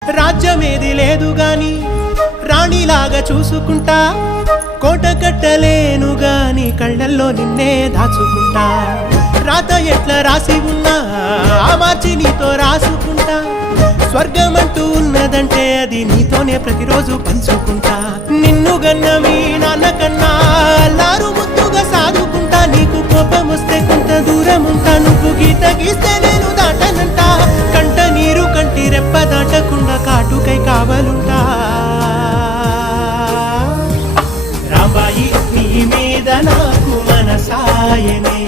రాజ్యమేది లేదు గాని రాణిలాగా చూసుకుంటా, కోట కట్టలేను గాని కళ్ళల్లో నిన్నే దాచుకుంటా. రాత ఎట్లా రాసి ఉన్నా ఆ మార్చి నీతో రాసుకుంటా. స్వర్గమంటూ ఉన్నదంటే అది నీతోనే ప్రతిరోజు పంచుకుంటా. నిన్ను గన్న మీ నాన్న కన్నా అల్లారు ముద్దుగా సాదుకుంటా. నీకు కోపం వస్తే కొంత దూరం ఉంటా, నువ్వు గీత గీస్తే నేను దాటనంటా. కంట నీరు కంటి రెప్ప దాటకుండా కాటుకై కావలుంటా. రాంబాయి నీ మీద నాకు మనసాయనే.